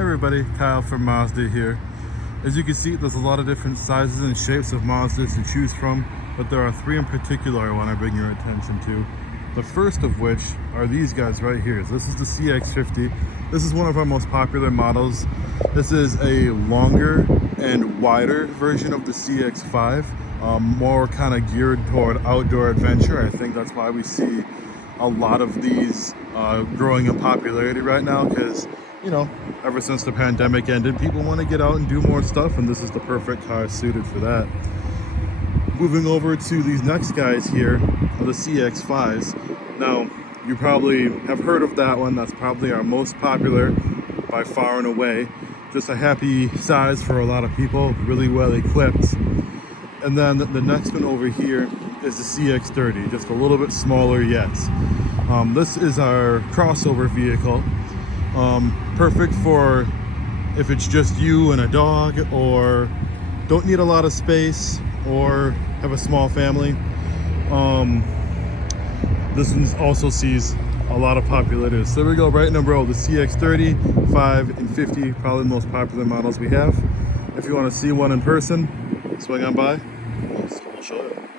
Hey everybody, Kyle from Mazda here. As you can see, there's a lot of different sizes and shapes of Mazdas to choose from, but there are three in particular I want to bring your attention to. The first of which are these guys right here. So this is the CX-50. This is one of our most popular models. This is a longer and wider version of the CX-5, more kind of geared toward outdoor adventure. I think that's why we see a lot of these growing in popularity right now, because ever since the pandemic ended, people want to get out and do more stuff, and this is the perfect car suited for that. Moving over to these next guys here, the CX-5s. Now, you probably have heard of that one. That's probably our most popular by far and away. Just a happy size for a lot of people, really well equipped. And then the next one over here is the CX-30, just a little bit smaller yet. This is our crossover vehicle. Perfect for if it's just you and a dog, or don't need a lot of space, or have a small family. This one also sees a lot of popularity. So there we go, right in a row, the CX-30, 5, and 50, probably the most popular models we have. If you want to see one in person, swing on by, we'll show you.